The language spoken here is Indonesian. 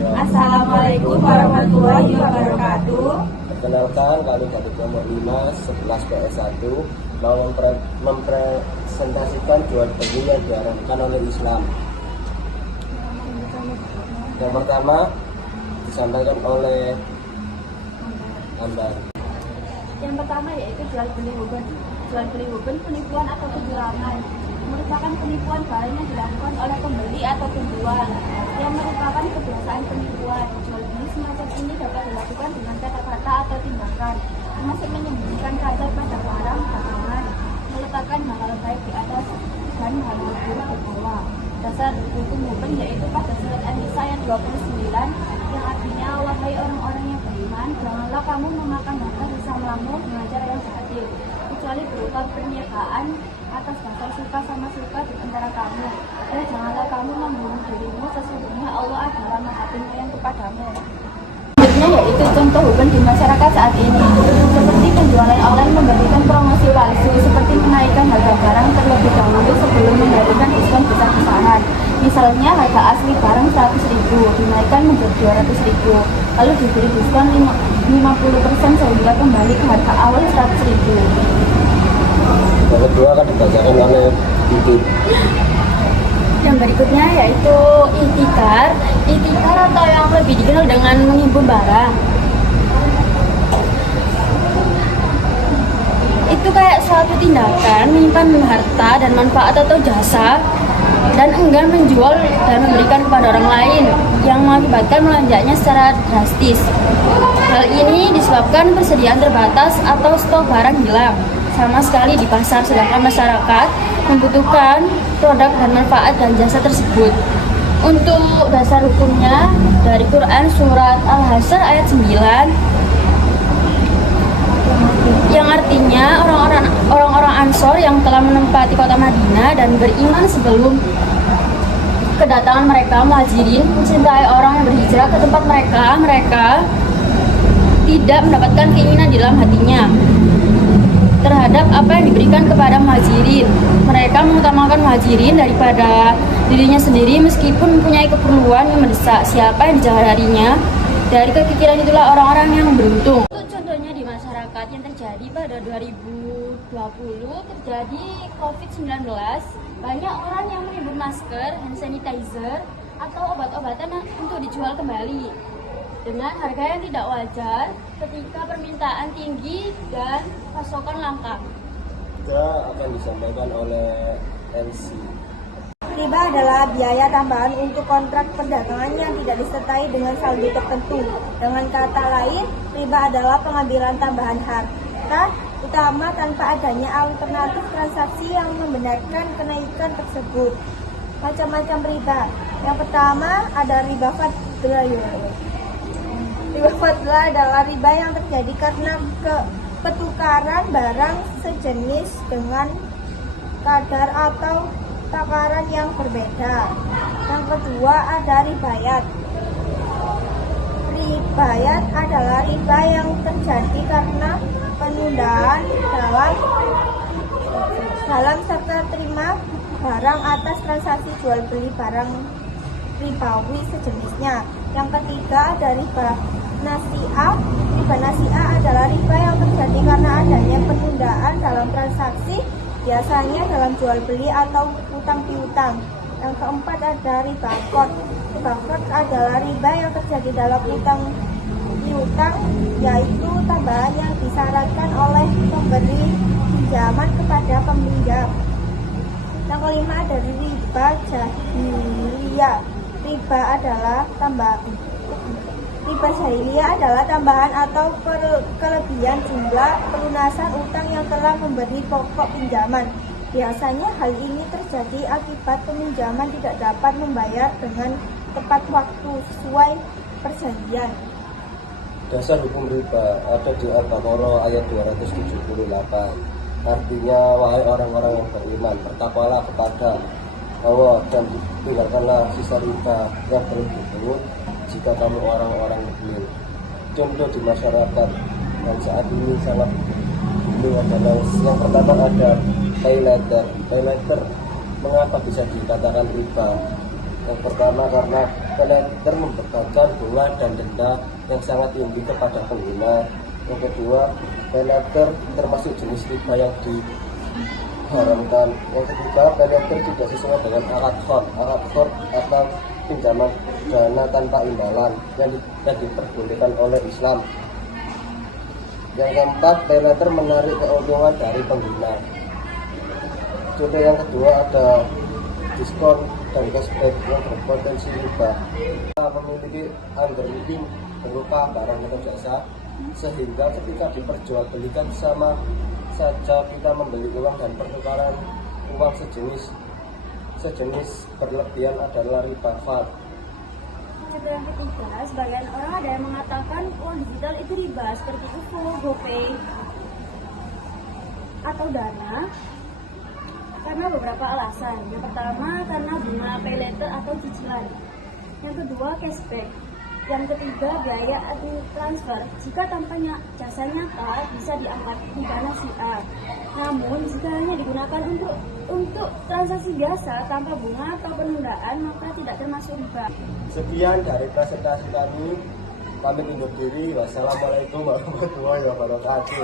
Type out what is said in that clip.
Assalamualaikum warahmatullahi wabarakatuh. Perkenalkan, kami dari kelompok 5 11 PS1 mau mempresentasikan jual beli yang diharamkan oleh Islam. Yang pertama disampaikan oleh Ambar. Yang pertama yaitu jual beli huben. Jual beli huben penipuan atau kecurangan, merupakan penipuan barang yang dilakukan oleh pembeli atau penjual yang merupakan kebiasaan penipuan. Jual beli semacam ini dapat dilakukan dengan kata-kata atau tindakan, termasuk menyembunyikan kabar pada barang dagangan, meletakkan hal-hal baik di atas dan hal-hal buruk di bawah. Dasar hukum huben yaitu pada surat An-Nisa ayat 29 yang artinya, wahai orang-orang yang beriman, janganlah kamu memakan harta bersamamu dengan cara yang adil, kecuali berupa perniagaan atas dasar suka sama suka di antara kamu. Dan janganlah kamu membunuh dirimu, sesungguhnya Allah adalah Maha Penyayang kepadamu. Selanjutnya yaitu contoh hukum di masyarakat saat ini, seperti penjualan online memberikan promosi palsu, seperti menaikkan harga barang terlebih dahulu sebelum memberikan diskon besar-besaran. Misalnya harga asli barang 100.000 dinaikkan menjadi 200.000, lalu diberi diskon 50% sehingga kembali ke harga awal 100.000. Yang kedua akan dibacakan oleh Ibu. Yang berikutnya yaitu ihtikar. Ihtikar atau yang lebih dikenal dengan menimbun barang. Itu kayak suatu tindakan menyimpan harta dan manfaat atau jasa dan enggan menjual dan memberikan kepada orang lain yang mengakibatkan melonjaknya secara drastis. Hal ini disebabkan persediaan terbatas atau stok barang hilang sama sekali di pasar, sedangkan masyarakat membutuhkan produk dan manfaat dan jasa tersebut. Untuk dasar hukumnya dari Quran surat Al-Hasyr ayat 9 yang artinya orang-orang Ansor yang telah menempati kota Madinah dan beriman sebelum kedatangan mereka, Muhajirin, mencintai orang yang berhijrah ke tempat mereka tidak mendapatkan keinginan di dalam hatinya terhadap apa yang diberikan kepada Muhajirin. Mereka mengutamakan Muhajirin daripada dirinya sendiri meskipun mempunyai keperluan yang mendesak. Siapa yang dijaga darinya dari kepikiran itulah orang-orang yang beruntung. Contohnya di masyarakat yang terjadi pada 2020 terjadi COVID-19, banyak orang yang menimbun masker, hand sanitizer, atau obat-obatan untuk dijual kembali dengan harga yang tidak wajar ketika permintaan tinggi dan pasokan langka. Juga akan disampaikan oleh LC. Riba adalah biaya tambahan untuk kontrak perdagangan yang tidak disertai dengan saldo tertentu. Dengan kata lain, riba adalah pengambilan tambahan harta utama tanpa adanya alternatif transaksi yang membenarkan kenaikan tersebut. Macam-macam riba. Yang pertama ada riba fadlah. Riba fadlah adalah riba yang terjadi karena pertukaran barang sejenis dengan kadar atau takaran yang berbeda. Yang kedua ada ribayat. Ribayat adalah riba yang terjadi karena penundaan dalam serta terima barang atas transaksi jual beli barang ribawi sejenisnya. Yang ketiga ada riba nasi'ah. Riba nasi'ah adalah riba yang terjadi karena adanya penundaan dalam transaksi, biasanya dalam jual beli atau utang piutang. Yang keempat ada riba qard. Riba qard adalah riba yang terjadi dalam utang piutang, yaitu tambahan yang disyaratkan oleh pemberi pinjaman kepada peminjam. Yang kelima ada riba jahiliyah. Riba jahiliyah adalah tambahan atau kelebihan jumlah pelunasan utang yang telah memberi pokok pinjaman. Biasanya hal ini terjadi akibat peminjaman tidak dapat membayar dengan tepat waktu sesuai perjanjian. Dasar hukum riba ada di Al-Baqarah ayat 278. Artinya, wahai orang-orang yang beriman, bertakwalah kepada Allah dan tinggalkanlah sisa riba yang berikut jika kamu orang-orang mukmin. Contoh di masyarakat dan saat ini sangat ini adalah yang pertama ada pay later. Pay later mengapa bisa dikatakan riba? Yang pertama karena paylater membebankan bunga dan denda yang sangat tinggi kepada pengguna. Yang kedua, paylater termasuk jenis riba yang diharamkan. Yang ketiga, paylater tidak sesuai dengan akad khor atau pinjaman dana tanpa imbalan yang diperbolehkan oleh Islam. Yang keempat, paylater menarik keuntungan dari pengguna. Contoh yang kedua ada diskon dan cashback yang berpotensi riba. Kita memiliki underwriting berupa barang atau jasa, sehingga ketika diperjualbelikan sama saja kita membeli uang dan pertukaran uang sejenis berlebihan adalah riba fad. Contoh yang ketiga, sebagian orang ada yang mengatakan uang digital itu riba seperti UFO, GoPay, atau Dana karena beberapa alasan. Yang pertama karena bunga paylater atau cicilan. Yang kedua cashback. Yang ketiga biaya transfer. Jika tanpa jasa nyata bisa dianggap riba nasi'ah. Namun jika hanya digunakan untuk transaksi biasa tanpa bunga atau penundaan maka tidak termasuk riba. Sekian dari presentasi kami undur diri. Wassalamualaikum warahmatullahi wabarakatuh.